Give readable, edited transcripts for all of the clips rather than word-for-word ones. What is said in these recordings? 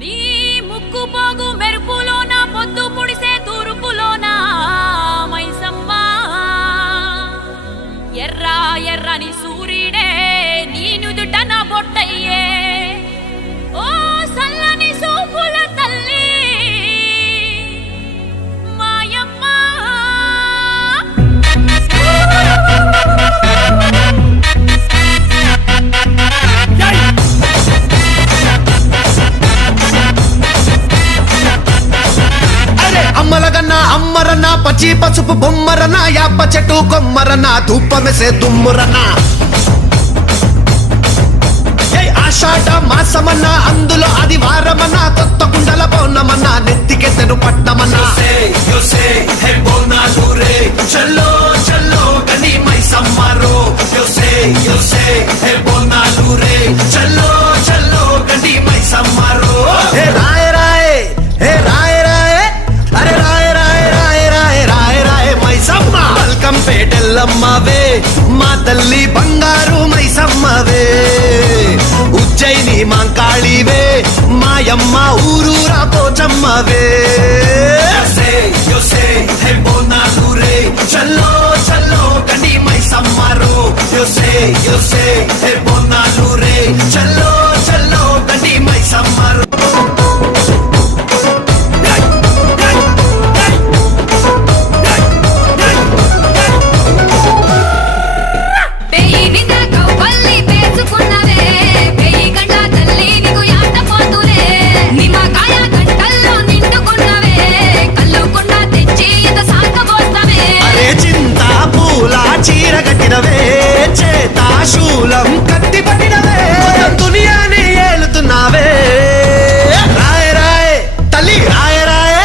నీ ముక్కు పోగు మెరుపులోన పొద్దు పుడిసే తూర్పులోన మైసమ్మ ఎర్ర ఎర్రని సూర్యుడే నీ నుదుట నా బొట్టయ్యే ఓ సల్లని సూపుల తల్లి మాయమ్మ అమ్మలగన్న అమ్మరన్న పచ్చి పసుపు బొమ్మరన్న యాప చెట్టు కొమ్మరన్న ధూపమెసే దుమ్మురన్న ఆషాఢ మాసమన్న అందులో ఆదివారమన్న కొత్త కుండల పౌర్ణమన్న నెత్తికెత్తెను పట్నమన్న చల్లో చల్లో గని మైసమ్మరో చల్లో చల్లో గని మైసమ్మరో హే రాయ రాయ హే రాయ రాయ అరే రాయ రాయ రాయ రాయ రాయ రాయ మైసమ్మ వెల్కమ్ పేటెల్లమ్మవే మా తల్లి బంగారు మైసమ్మవే ఉజ్జయిని మాంకాళివే మాయమ్మ ఊరూరా పోచమ్మవే చల్లో చల్లో గని మైసమ్మరో చల్లో చల్లో గని మైసమ్మరో చీరగట్టినవే చేత శూలం కత్తి పట్టినవే దునియాని ఏలుతున్నావే రాయ రాయ తల్లి రాయ రాయ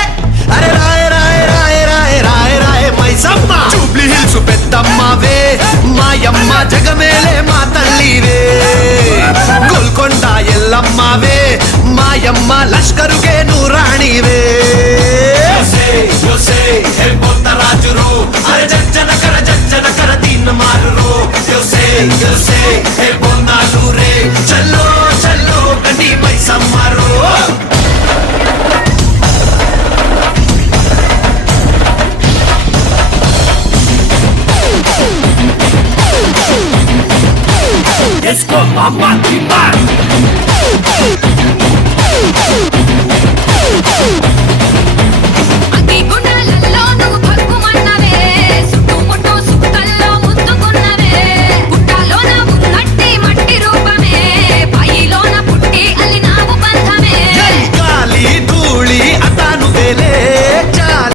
అరే రాయ రాయ రాయ రాయ రాయ రాయ మైసమ్మ జూబ్లీ హిల్స్ పెద్దమ్మవే మాయమ్మ జగమేలే మా తల్లివే గోల్కొండ ఎల్లమ్మవే మాయమ్మ లష్కరుకే నూరాణివే రాజురు అరే జజ్జన కర దీన్ మారు